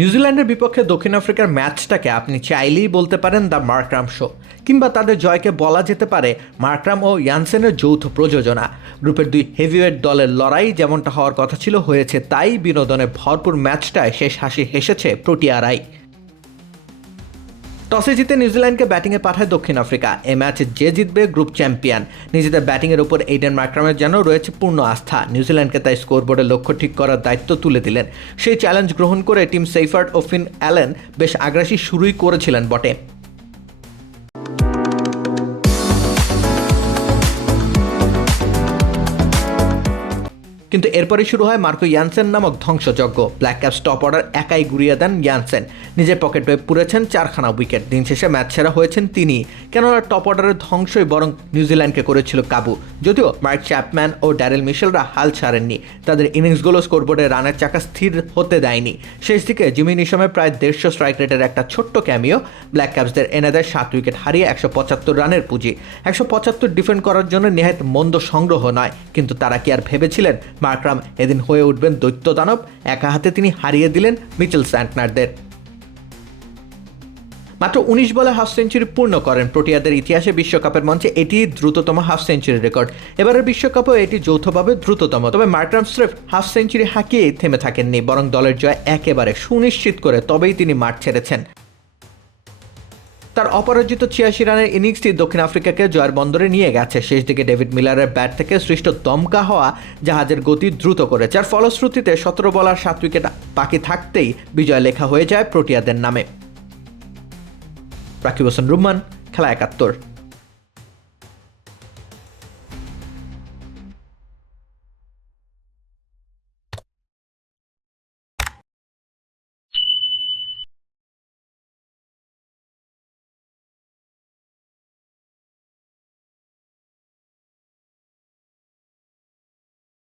নিউজিল্যান্ডের বিপক্ষে দক্ষিণ আফ্রিকার ম্যাচটাকে আপনি চাইলেই বলতে পারেন দ্য মার্করাম শো, কিংবা তাদের জয়কে বলা যেতে পারে মার্করাম ও ইয়ানসেনের যৌথ প্রযোজনা। গ্রুপের দুই হেভিওয়েট দলের লড়াই যেমনটা হওয়ার কথা ছিল হয়েছে, তাই বিনোদনে ভরপুর ম্যাচটায় শেষ হাসি হেসেছে প্রোটিয়ারাই। টসে জিতে নিউজিল্যান্ডকে ব্যাটিংয়ে পাঠায় দক্ষিণ আফ্রিকা। এ ম্যাচে যে জিতবে গ্রুপ চ্যাম্পিয়ন। নিজেদের ব্যাটিংয়ের উপর এইডেন মার্করামের যেন রয়েছে পূর্ণ আস্থা। নিউজিল্যান্ডকে তাই স্কোরবোর্ডে লক্ষ্য ঠিক করার দায়িত্ব তুলে দিলেন। সেই চ্যালেঞ্জ গ্রহণ করে টিম সেইফার্ট ও ফিন অ্যালেন বেশ আগ্রাসী শুরুই করেছিলেন বটে। কিন্তু এরপরই শুরু হয় মার্কো ইয়ানসেন নামক ধ্বংসযজ্ঞ। ব্ল্যাক ক্যাপস টপ অর্ডার একাই গুড়িয়ে দেন ইয়ানসেন। নিজের পকেট ওয়েব পুড়েছেন 4খানা উইকেট। দিন শেষে ম্যাচ সেরা হয়েছেন তিনি, কেননা টপ অর্ডারের ধ্বংসই বরং নিউজিল্যান্ডকে করেছিল কাবু। যদিও মার্ক চ্যাপম্যান ও ড্যারেল মিশেলরা হাল ছাড়েননি। তাদের ইনিংসগুলো স্কোরবোর্ডে রানের চাকা স্থির হতে দেয়নি। শেষ দিকে জিমি নিশামের প্রায় 150 স্ট্রাইক রেটের একটা ছোট্ট ক্যামিও ব্ল্যাক ক্যাপসদের এনে দেয় 7 উইকেট হারিয়ে 175 রানের পুঁজি। 175 ডিফেন্ড করার জন্য নেহাত মন্দ সংগ্রহ নয়, কিন্তু তারা কি আর ভেবেছিলেন মার্করাম এদিন হয়ে উঠবেন দৈত্য দানব? একা হাতে তিনি হারিয়ে দিলেন মিচেল স্যান্টনারদের। মাত্র 19 বলে হাফ সেঞ্চুরি পূর্ণ করেন। প্রোটিয়াদের ইতিহাসে বিশ্বকাপের মঞ্চে এটি দ্রুততম হাফ সেঞ্চুরি রেকর্ড। এবারের বিশ্বকাপেও এটি যৌথভাবে দ্রুততম। তবে মার্করাম স্রেফ হাফ সেঞ্চুরি হাঁকিয়েই থেমে থাকেননি, বরং দলের জয় একেবারে সুনিশ্চিত করে তবেই তিনি মাঠ ছেড়েছেন। তার অপরাজিত 86 রানের ইনিংসটি দক্ষিণ আফ্রিকাকে জয়ের বন্দরে নিয়ে গেছে। শেষ দিকে ডেভিড মিলারের ব্যাট থেকে সৃষ্ট দমকা হওয়া জাহাজের গতি দ্রুত করে, যার ফলশ্রুতিতে 17 বলার 7 উইকেট বাকি থাকতেই বিজয় লেখা হয়ে যায় প্রোটিয়াদের নামে। রাকিব হোসেন রুম্মান, খেলা 71।